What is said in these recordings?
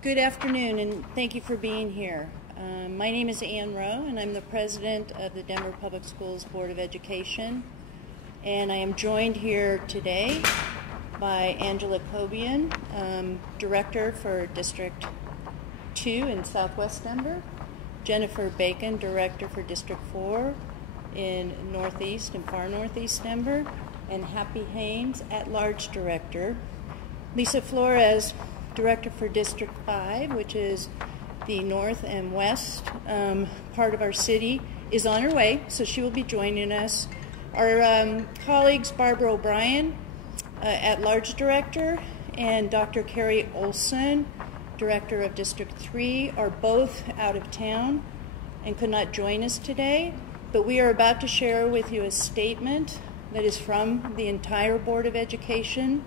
Good afternoon, and thank you for being here. My name is Ann Rowe, and I'm the president of the Denver Public Schools Board of Education. And I am joined here today by Angela Cobian, director for District 2 in Southwest Denver, Jennifer Bacon, director for District 4 in Northeast and Far Northeast Denver, and Happy Haynes, at-large director, Lisa Flores, director for District 5, which is the north and west part of our city, is on her way, so she will be joining us. Our colleagues, Barbara O'Brien, at-large director, and Dr. Carrie Olson, director of District 3, are both out of town and could not join us today, but we are about to share with you a statement that is from the entire Board of Education.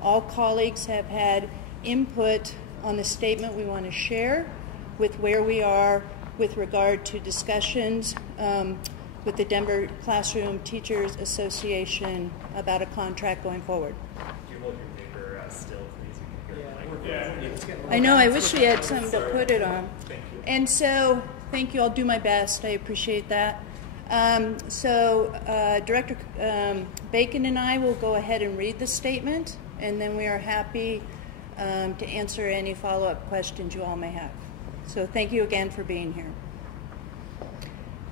All colleagues have had input on the statement we want to share with where we are with regard to discussions with the Denver Classroom Teachers Association about a contract going forward. Do you hold your paper still, please? I know, I wish we had something to put it on. Thank you. And so, thank you, I'll do my best, I appreciate that. Director Bacon and I will go ahead and read the statement, and then we are happy to answer any follow-up questions you all may have. So thank you again for being here.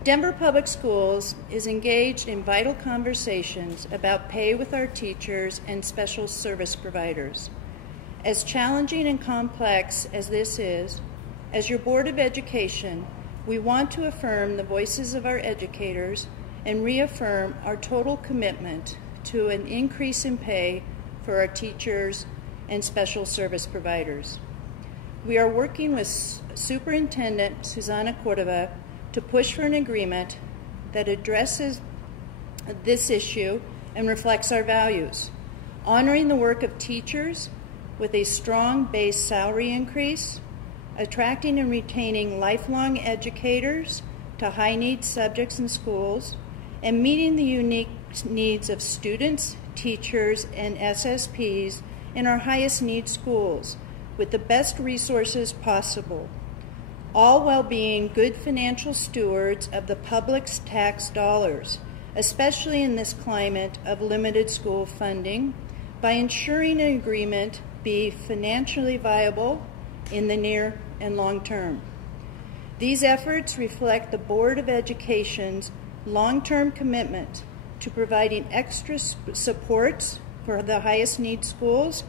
Denver Public Schools is engaged in vital conversations about pay with our teachers and special service providers. As challenging and complex as this is, as your Board of Education, we want to affirm the voices of our educators and reaffirm our total commitment to an increase in pay for our teachers and special service providers. We are working with Superintendent Susana Cordova to push for an agreement that addresses this issue and reflects our values, honoring the work of teachers with a strong base salary increase, attracting and retaining lifelong educators to high-need subjects in schools, and meeting the unique needs of students, teachers, and SSPs in our highest need schools with the best resources possible, all while being good financial stewards of the public's tax dollars, especially in this climate of limited school funding, by ensuring an agreement be financially viable in the near and long term. These efforts reflect the Board of Education's long-term commitment to providing extra supports for the highest need schools,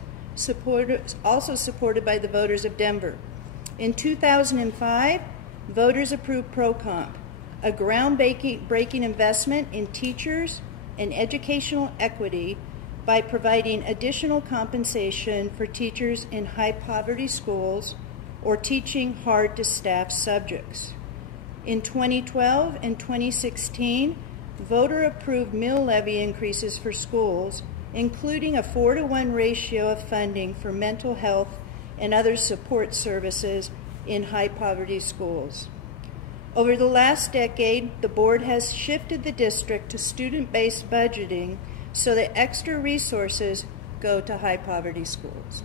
also supported by the voters of Denver. In 2005, voters approved ProComp, a groundbreaking investment in teachers and educational equity by providing additional compensation for teachers in high-poverty schools or teaching hard-to-staff subjects. In 2012 and 2016, voter-approved mill levy increases for schools, including a 4-to-1 ratio of funding for mental health and other support services in high-poverty schools. Over the last decade, the board has shifted the district to student-based budgeting so that extra resources go to high-poverty schools.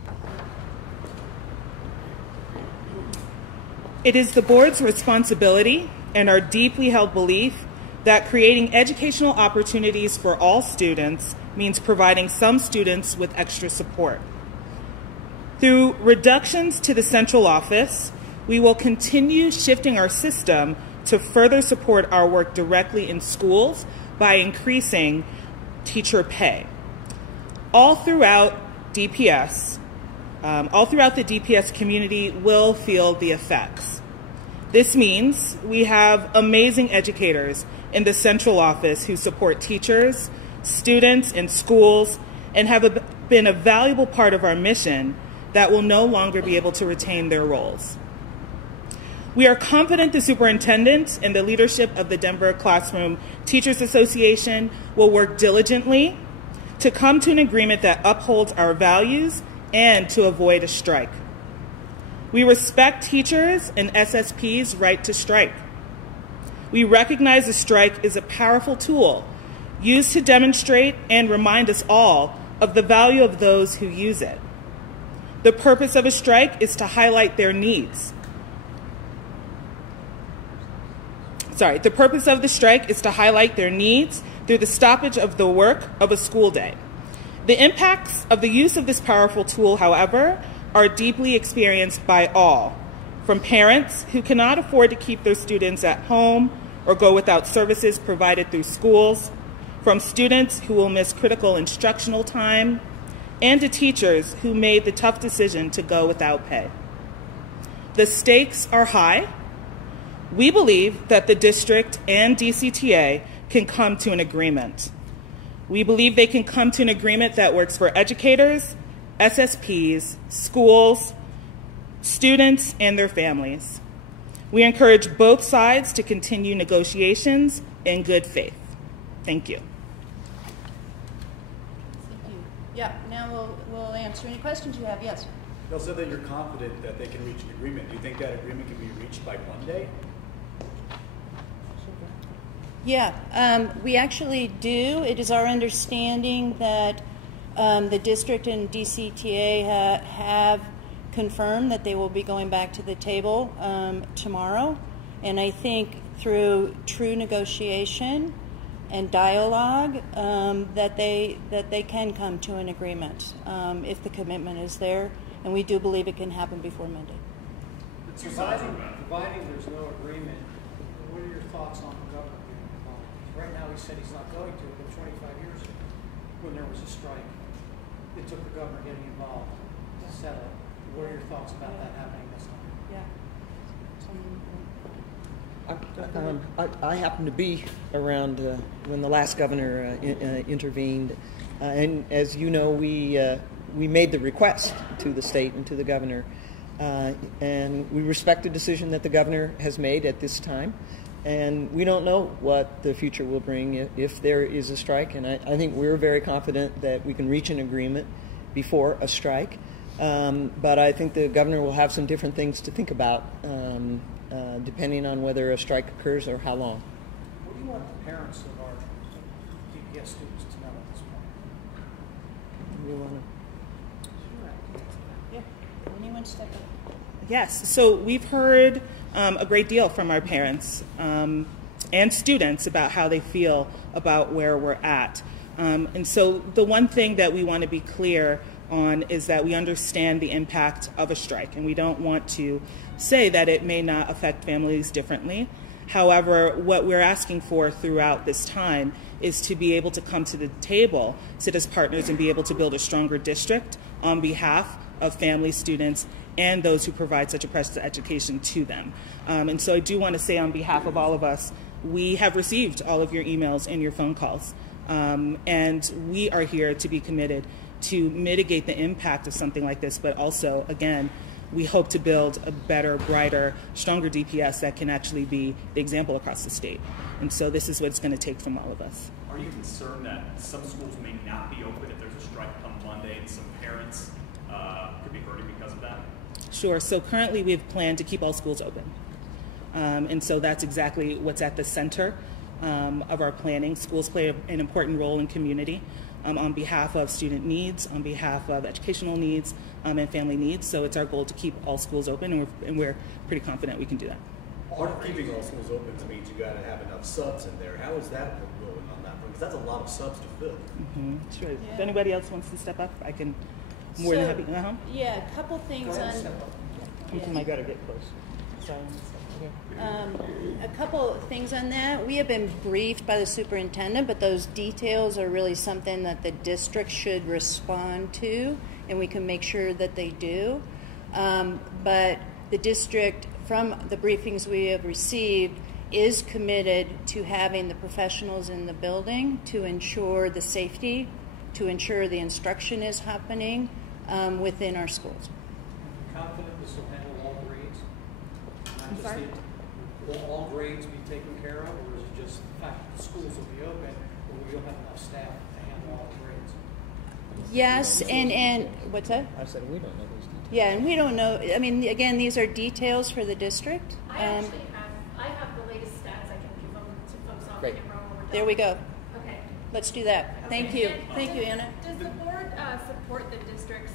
It is the board's responsibility and our deeply held belief that creating educational opportunities for all students means providing some students with extra support. Through reductions to the central office, we will continue shifting our system to further support our work directly in schools by increasing teacher pay. All throughout the DPS community will feel the effects. This means we have amazing educators in the central office who support teachers, students, and schools, and have been a valuable part of our mission that will no longer be able to retain their roles. We are confident the superintendent and the leadership of the Denver Classroom Teachers Association will work diligently to come to an agreement that upholds our values and to avoid a strike. We respect teachers and SSP's right to strike. We recognize a strike is a powerful tool used to demonstrate and remind us all of the value of those who use it. The purpose of a strike is to highlight their needs. The purpose of the strike is to highlight their needs through the stoppage of the work of a school day. The impacts of the use of this powerful tool, however, are deeply experienced by all, from parents who cannot afford to keep their students at home or go without services provided through schools, from students who will miss critical instructional time, and to teachers who made the tough decision to go without pay. The stakes are high. We believe that the district and DCTA can come to an agreement. We believe they can come to an agreement that works for educators, SSPs, schools, students, and their families. We encourage both sides to continue negotiations in good faith. Thank you. Thank you. Yeah, now we'll answer any questions you have. Yes? You said that you're confident that they can reach an agreement. Do you think that agreement can be reached by Monday? Yeah, we actually do. It is our understanding that the district and DCTA have confirmed that they will be going back to the table tomorrow. And I think through true negotiation and dialogue that they can come to an agreement if the commitment is there. And we do believe it can happen before Monday. Providing there's no agreement, what are your thoughts on the governor getting involved? Right now he said he's not going to, but 25 years ago, when there was a strike, it took the governor getting involved to settle it. What are your thoughts about that happening this time? Yeah. I happened to be around when the last governor intervened, and as you know, we made the request to the state and to the governor, and we respect the decision that the governor has made at this time, and we don't know what the future will bring if there is a strike, and I think we're very confident that we can reach an agreement before a strike, but I think the governor will have some different things to think about depending on whether a strike occurs or how long. What do you want the parents of our DPS students to know at this point? We want to. Yeah. Anyone step up? Yes, so we've heard a great deal from our parents and students about how they feel about where we're at. And so the one thing that we want to be clear on is that we understand the impact of a strike, and we don't want to say that it may not affect families differently. However, what we're asking for throughout this time is to be able to come to the table, sit as partners, and be able to build a stronger district on behalf of families, students, and those who provide such a precious education to them. And so I do want to say on behalf of all of us, we have received all of your emails and your phone calls, and we are here to be committed to mitigate the impact of something like this, but also, again, we hope to build a better, brighter, stronger DPS that can actually be the example across the state. And so this is what it's going to take from all of us. Are you concerned that some schools may not be open if there's a strike come Monday and some parents could be hurting because of that? Sure. So currently we have planned to keep all schools open. And so that's exactly what's at the center of our planning. Schools play an important role in community on behalf of student needs, on behalf of educational needs, and family needs. So it's our goal to keep all schools open, and we're pretty confident we can do that. Part of keeping all schools open means you got to have enough subs in there. How is that going on that front? Because that's a lot of subs to fill. Sure. Yeah. If anybody else wants to step up, I can. More than happy. Yeah, a couple things on. You got to get close. Sorry. A couple things on that. We have been briefed by the superintendent, but those details are really something that the district should respond to, and we can make sure that they do. But the district, from the briefings we have received, is committed to having the professionals in the building to ensure the safety, to ensure the instruction is happening within our schools. Confident this will handle all grades? Will all grades be taken care of, or is it just the fact that the schools will be open, or will you have enough staff to handle all grades? Yes, and what's that? I said we don't know those details. Yeah, and we don't know. I mean, again, these are details for the district. I actually have the latest stats. I can give them to folks off Great. camera when we're done. There we go. Okay. Let's do that. Thank you. And Thank you, Anna. Does the board support the district's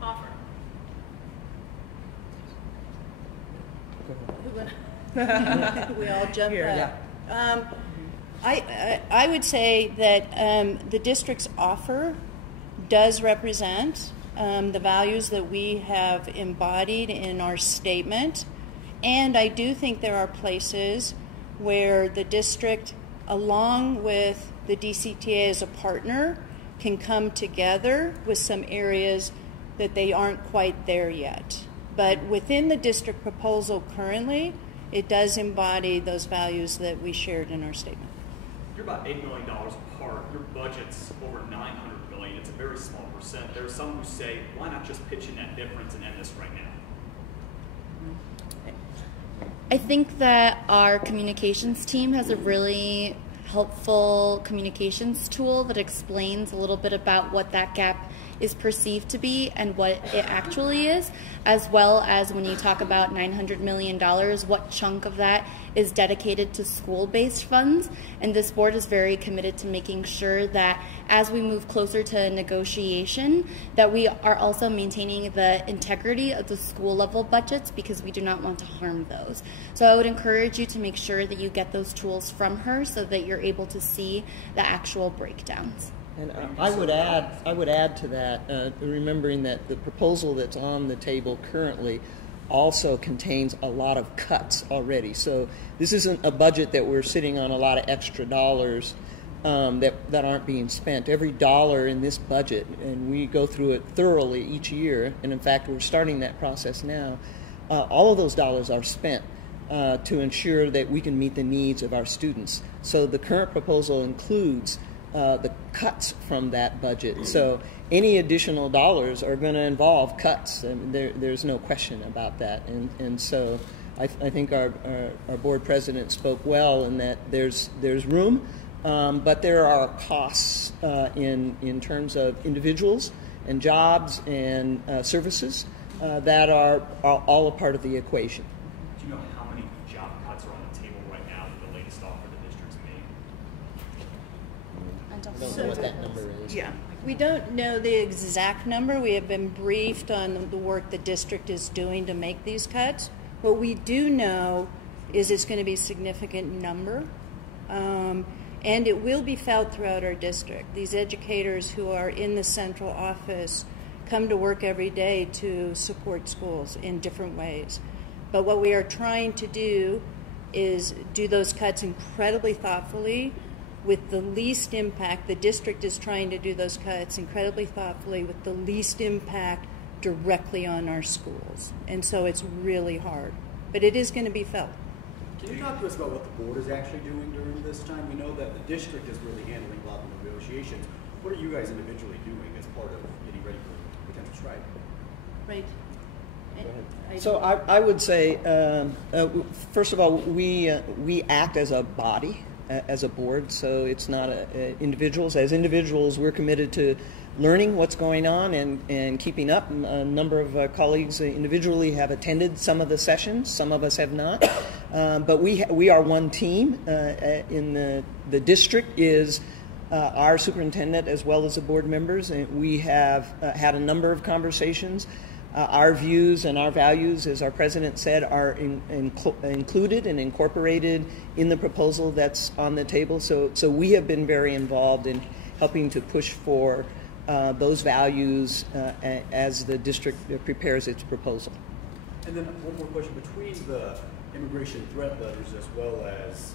offer? We all jump Here. up. I would say that the district's offer does represent the values that we have embodied in our statement, and I do think there are places where the district, along with the DCTA as a partner, can come together with some areas that they aren't quite there yet. But within the district proposal currently, it does embody those values that we shared in our statement. You're about $8 million apart. Your budget's over $900 million. It's a very small percent. There are some who say, why not just pitch in that difference and end this right now? I think that our communications team has a really helpful communications tool that explains a little bit about what that gap is perceived to be and what it actually is, as well as when you talk about $900 million, what chunk of that is dedicated to school-based funds. And this board is very committed to making sure that as we move closer to negotiation, that we are also maintaining the integrity of the school-level budgets, because we do not want to harm those. So I would encourage you to make sure that you get those tools from her so that you're able to see the actual breakdowns. And I would add to that, remembering that the proposal that's on the table currently also contains a lot of cuts already. So this isn't a budget that we're sitting on a lot of extra dollars that aren't being spent. Every dollar in this budget, and we go through it thoroughly each year, and in fact we're starting that process now, all of those dollars are spent to ensure that we can meet the needs of our students. So the current proposal includes the cuts from that budget. So any additional dollars are going to involve cuts, and there's no question about that. And so I think our board president spoke well in that there's room, but there are costs in terms of individuals and jobs and services that are all a part of the equation. Do you know how many job cuts are on the table right now that the latest offer the district's made? I don't know what that number is. Yeah. We don't know the exact number. We have been briefed on the work the district is doing to make these cuts. What we do know is it's going to be a significant number, and it will be felt throughout our district. These educators who are in the central office come to work every day to support schools in different ways. But what we are trying to do is do those cuts incredibly thoughtfully, with the least impact. The district is trying to do those cuts incredibly thoughtfully with the least impact directly on our schools. And so it's really hard, but it is going to be felt. Can you talk to us about what the board is actually doing during this time? We know that the district is really handling a lot of the negotiations. What are you guys individually doing as part of getting ready for potential strike? Right. So I would say, first of all, we act as a body, as a board, so it's not individuals. As individuals, we're committed to learning what's going on and keeping up. A number of colleagues individually have attended some of the sessions, some of us have not. But we are one team. In the district is our superintendent as well as the board members, and we have had a number of conversations. Our views and our values, as our president said, are included and incorporated in the proposal that's on the table. So we have been very involved in helping to push for those values as the district prepares its proposal. And then one more question. Between the immigration threat letters as well as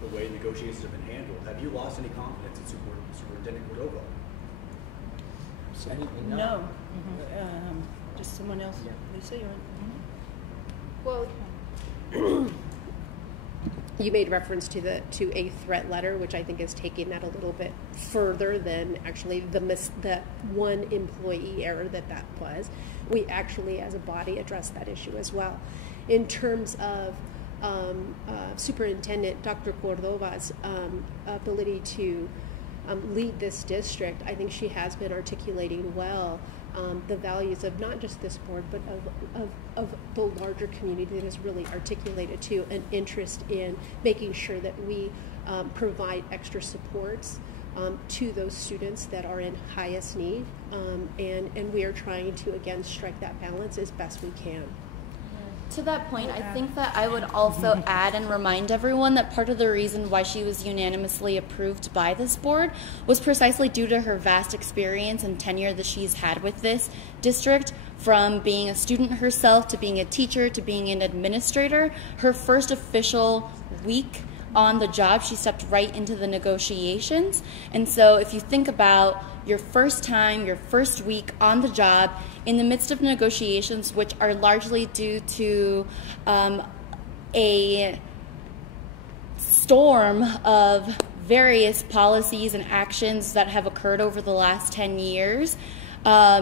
the way negotiations have been handled, have you lost any confidence in Superintendent Cordova? No. Just someone else. Yeah. Lisa, you're Well, you made reference to a threat letter, which I think is taking that a little bit further than actually the one employee error that was. We actually, as a body, addressed that issue as well. In terms of Superintendent Dr. Cordova's ability to lead this district, I think she has been articulating well the values of not just this board, but of the larger community that has really articulated to an interest in making sure that we provide extra supports to those students that are in highest need, and we are trying to, again, strike that balance as best we can. To that point, I think that I would also add and remind everyone that part of the reason why she was unanimously approved by this board was precisely due to her vast experience and tenure that she's had with this district, from being a student herself to being a teacher to being an administrator. Her first official week on the job, she stepped right into the negotiations. And so if you think about your first time, your first week on the job, in the midst of negotiations, which are largely due to a storm of various policies and actions that have occurred over the last 10 years,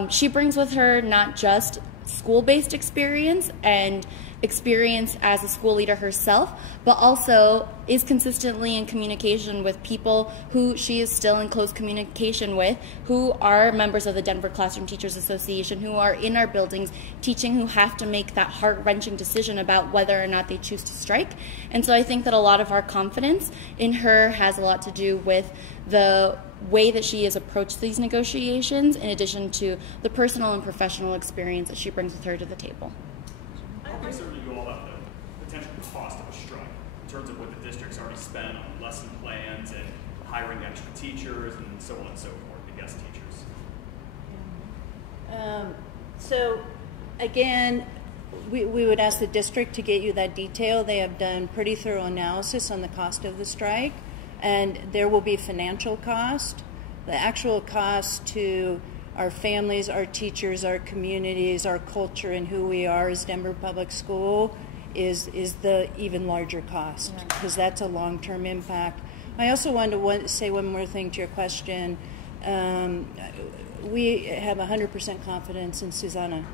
she brings with her not just school-based experience and experience as a school leader herself, but also is consistently in communication with people who she is still in close communication with, who are members of the Denver Classroom Teachers Association, who are in our buildings teaching, who have to make that heart-wrenching decision about whether or not they choose to strike. And so I think that a lot of our confidence in her has a lot to do with the way that she has approached these negotiations, in addition to the personal and professional experience that she brings with her to the table. How concerned are you all about the potential cost of a strike in terms of what the district's already spent on lesson plans and hiring extra teachers and so on and so forth, the guest teachers? So again, we would ask the district to get you that detail. They have done pretty thorough analysis on the cost of the strike, and there will be financial cost. The actual cost to our families, our teachers, our communities, our culture, and who we are as Denver Public School is the even larger cost, because that's a long-term impact. I also wanted to say one more thing to your question. We have 100% confidence in Susanna,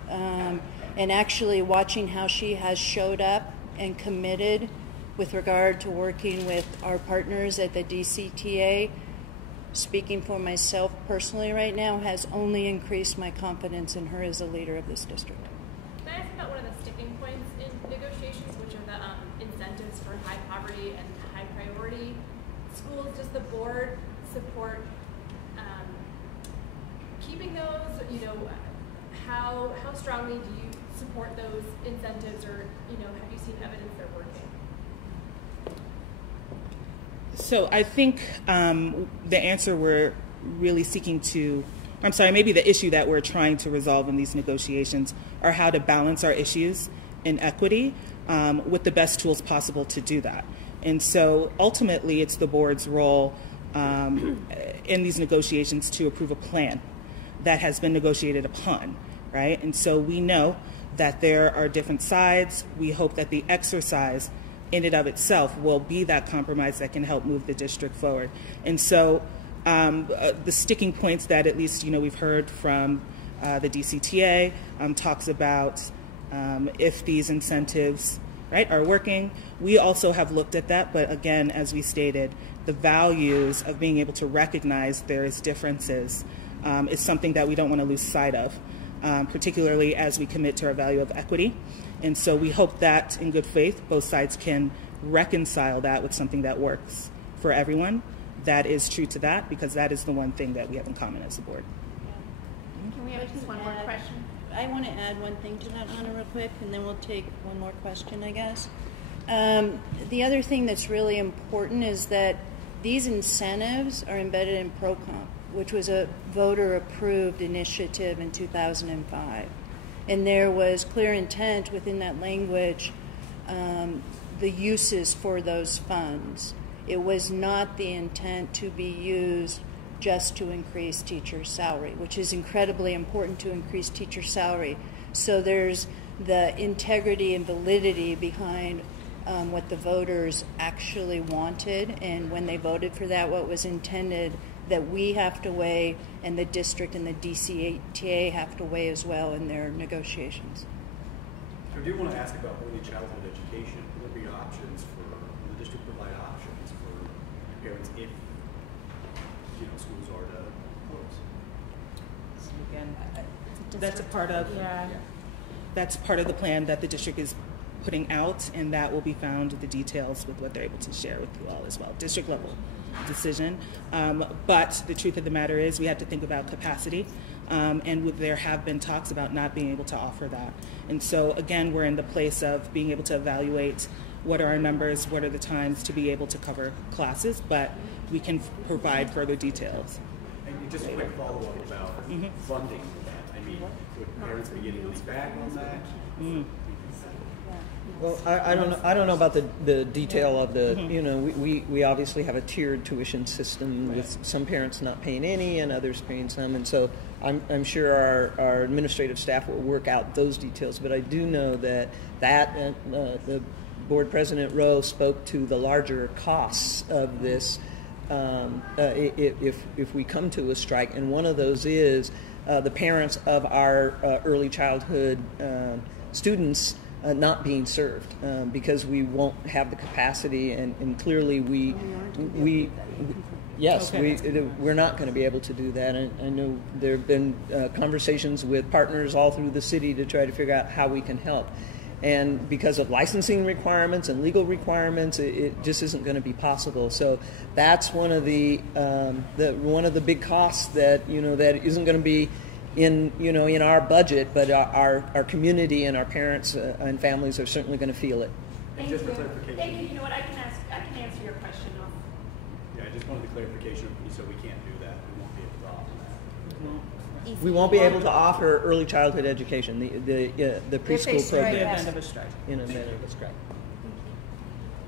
and actually watching how she has showed up and committed with regard to working with our partners at the DCTA, speaking for myself personally right now, has only increased my confidence in her as a leader of this district. Can I ask about one of the sticking points in negotiations, which are the incentives for high poverty and high priority schools? Does the board support keeping those? You know, how strongly do you support those incentives, or have you seen evidence they're working? So I think the answer we're really seeking to, maybe the issue that we're trying to resolve in these negotiations are how to balance our issues in equity with the best tools possible to do that. And so ultimately it's the board's role in these negotiations to approve a plan that has been negotiated upon, right? And so we know that there are different sides. We hope that the exercise in and of itself will be that compromise that can help move the district forward. And so the sticking points that at least we've heard from the DCTA talks about if these incentives are working. We also have looked at that, but again, as we stated, the values of being able to recognize there's differences is something that we don't want to lose sight of, particularly as we commit to our value of equity. And so we hope that in good faith, both sides can reconcile that with something that works for everyone, that is true to that, because that is the one thing that we have in common as a board. Can we have just one more question? I want to add one thing to that, Anna, real quick, and then we'll take one more question, I guess. The other thing that's really important is that these incentives are embedded in ProComp, which was a voter-approved initiative in 2005. And there was clear intent within that language, the uses for those funds. It was not the intent to be used just to increase teacher salary, which is incredibly important to increase teacher salary. So there's the integrity and validity behind what the voters actually wanted, and when they voted for that, what was intended, that we have to weigh, and the district and the DCTA have to weigh as well in their negotiations. I do want to ask about early childhood education. Will there be options will the district provide options for parents if schools are to close? So again, that's a part of that's part of the plan that the district is putting out, and that will be found the details with what they're able to share with you all as well, district level decision. But the truth of the matter is we have to think about capacity there have been talks about not being able to offer that. And so again, we're in the place of being able to evaluate what are our numbers, what are the times to be able to cover classes, but we can provide further details. And just a quick follow-up about funding for that. I mean, would parents be getting money back on that? Well, I don't know about the detail of the, you know, we obviously have a tiered tuition system with some parents not paying any and others paying some, and so I'm sure our administrative staff will work out those details, but I do know that the board president Rowe spoke to the larger costs of this if we come to a strike, and one of those is the parents of our early childhood students not being served because we won't have the capacity, and clearly we're not going to be able to do that. And I know there have been conversations with partners all through the city to try to figure out how we can help. And because of licensing requirements and legal requirements, it just isn't going to be possible. So that's one of the big costs that that isn't going to be in our budget, but our community and our parents and families are certainly going to feel it. And just for clarification. Thank you. You know what? I can answer your question. Yeah, I just wanted the clarification. So we can't do that. We won't be able to offer that. We won't be able to offer early childhood education, the preschool program. In the event of a strike. In the event of a strike.